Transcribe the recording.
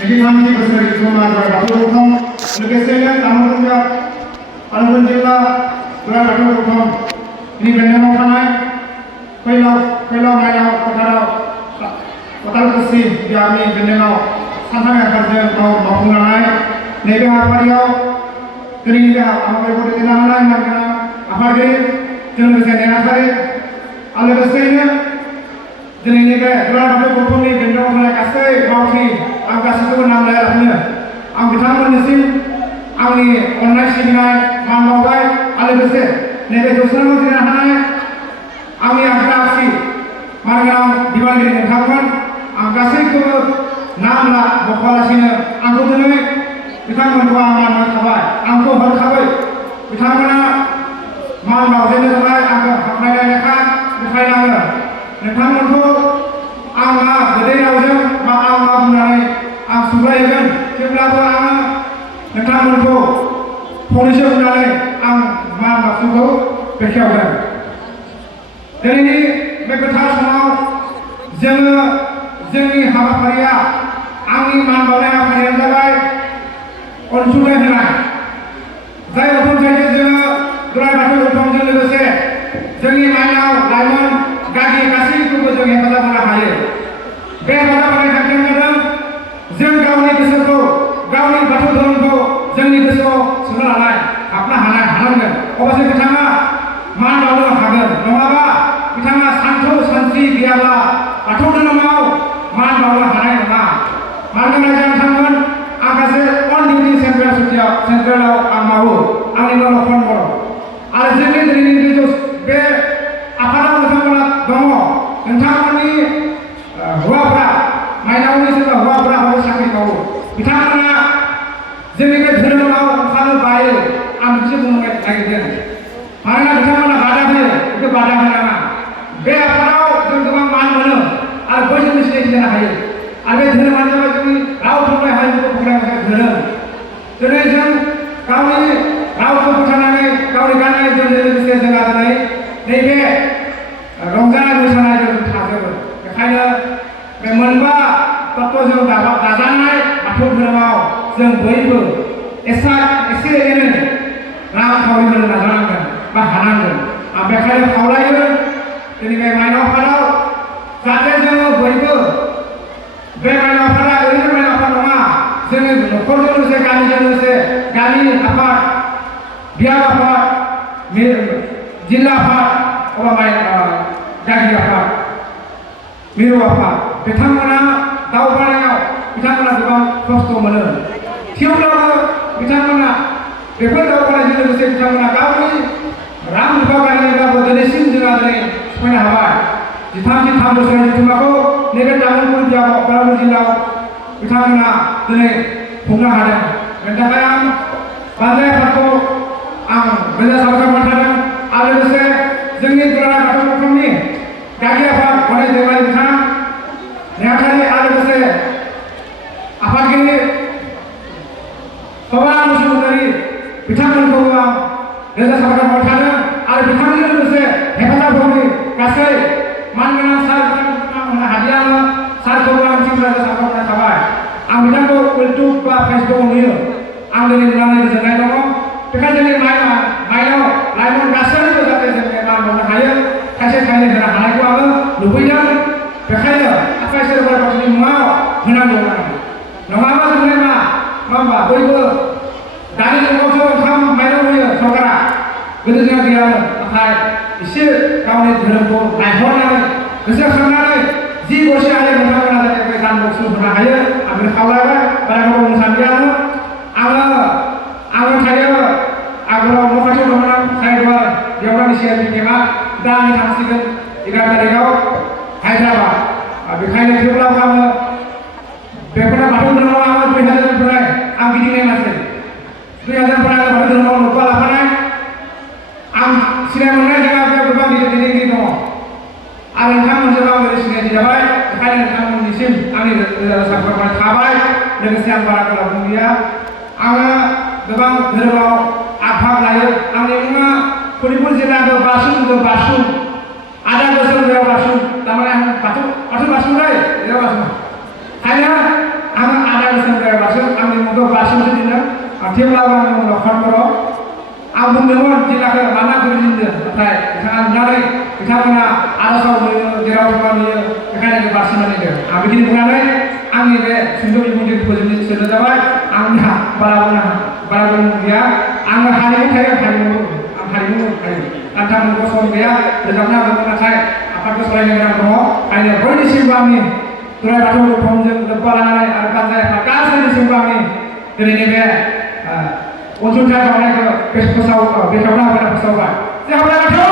Jadi kami bersama semua para bapak-bapak, lokasinya tamu punjab, Palawan Jilla, Pulau Bapak-bapak. Ini benar mana? Kalau mana kota Kusi kami benar sangat kerja mau mulai. Nebe apa dia? Kerja apa yang kita nak mana? Apa dia? Jangan bersedia apa dia? Alih bersedia. Jadi ini ke Pulau Bapak-bapak ni benar mana kasih bauki. Ang kasih tu nama layarnya. Ang kita menyusun, ang ni online signal, mambagai, alih bersih. Nebe dosa mesti nahai. Ang ni ang kasih, marga diwali dengan kawan. Ang kasih tu nama la bukala sini. Ang tu ni kita mendua mana kawan. Ang tu baru kawan. Kita mana mambagai ni kawan. Ang haknai lekat, bukai nama. Kita mentu ang gede awam, ang bunai. Ang surai kan, jumlah orang negara mereka polisi mengalai ang mana suku berkautan. Dan ini mereka semua jengi haba paria, ang iman boleh apa yang terbaik, orang surai hendak. Saya pun jadi jengi berai batu utang jengi besar, jengi mainau, lemon, gagi kasih itu jengi pada mana hari. Berapa pada jam kadang. Jeng gauni kesuko, gauni batu dorongko, jengni kesuko semua lain. Apna halangan. Obasi kita mana lalu hagan. Nomaba kita santu santi biarla. Batu dorongau mana lalu halangan nama. Mana macam sangan agaknya on duty central sutia central amahu. Ani lalu phone boro. Ada jengni dari ini itu be apa nama macam domo. Tentang ini huabra. Mainau ni semua huwa berapa sakit kau. Kita mana jadi kita benar mau kalau bayi, ambil sih mengenai lagi dia. Mana kita mana badan dia, itu badan mana? Be apa tahu tentang mana? Ada boleh mesti kita nak hayat. Ada benar mana lagi? Rau tu boleh hayat itu bukan benar. Jadi jangan kau ni rau tu bukan ni, kau ni kan ni jadi mesti jaga ni. Ni be rongga ni sana jadi thasar. Kerana menba Toko jeng dapat dajanai, aku beramau jeng beribu. Esa ini ram kau ini dajangan, bahangan. Ambil kali kau lagi ini mainau kalau sahaja jeng beribu. Mainau kalau ini mainau apa nama? Jeng lokor jeng se kali apa? Dia apa? Jilla apa? Apa main gagi apa? Miru apa? Betang mana? Tahu mana? Kita mana juga fokus mana? Tiap lama kita mana? Depan tahu mana jenis kita mana? Kau ni ram juga kan kita buat desin juga ni semuanya hawa. Kita bersama cuma ko negara tahun pun dia kalau berjilau kita mana ni punah ada. Kita kan bandai aku ang bela sama-sama ada. Ada se jengi kerana kata kami kaki apa? Mana dewan kita? Nyakali ada bese apa gini kawan musuh dari bintang kawan desa sahabat berkata ada bintang ini bese hebat bumi kasih mana mana hadiah saat kawan cinta sahabat kawan ambil aku untuk Facebook ni ambil ni mana bese naik dong dekat jadi main lain kasih itu tapi jadi mana haya kasih kali dengan hal itu apa lupa jangan berkaya apa yang saya buat ini mau hendak orang. Nama apa sebenarnya? Mamba, beribu. Dari yang kau kam mainan punya saudara. Betul jangan dia apa? Isi kau ni berempu, naikor ni, kesal sana ni. Ji bosi ada mana mana ada kebetulan bosu mana ada. Ambil kau lagi, pada kau musan dia tu. Awal saya, agar mau kacau mana saya dua dia orang isi di kemah dan saksikan jika ada kau. Hyderabad. Abi kaya jumlah kamu. Beberapa batu drama awal 2000 berai. Am gini ni masih. 2000 berai batu drama lupa apa ni? Am sini mana jaga beberapa di tu. Ada kamu jaga dari sini jaga. Kaya kamu di sini. Ami sampai pada kabai. Dengan siang para kalau dia. Ama beberapa drama apa lagi? Ami mana pun jelas berbasu. Ada dosa berbasu, tamanya batu basu lagi, dia basu. Hanya ada dosa दासो आंनि मुंखौ बासिमसो दिनो थेवब्लाबो आंनि उनाव खनबर' आं बुंदोंमोन जिल्लाखौ मानो गोग्लैदों नाथाय बिथाङा नुनानै बिथांमोना आर'जाव नुयो जेराव थांबा नुयो बेखायनो बासिनानै होदों आं बिदि बुंनानै आंनि बे सुंद' बिबुंथि फोजोबनो जाबाय आंहा बारा बुंनो गैया आङो हारिमु थायो हारिमु आं हारिमु थायो नाथाय आंखौ सम गैया रोजाबनो हागौमोन नाथाय आफादखौ सालायनो गोनां दङ आंनि बयनिसिमबो आंनि दुलाराय बाथौ गौथुमजों लोब्बा लानानै आरो गानजाय आफाद गासैनिसिमबो आंनि दिनैनि बे अनसुंथाइ बावनायखौ बेखेवना होबाय फोसावबाय।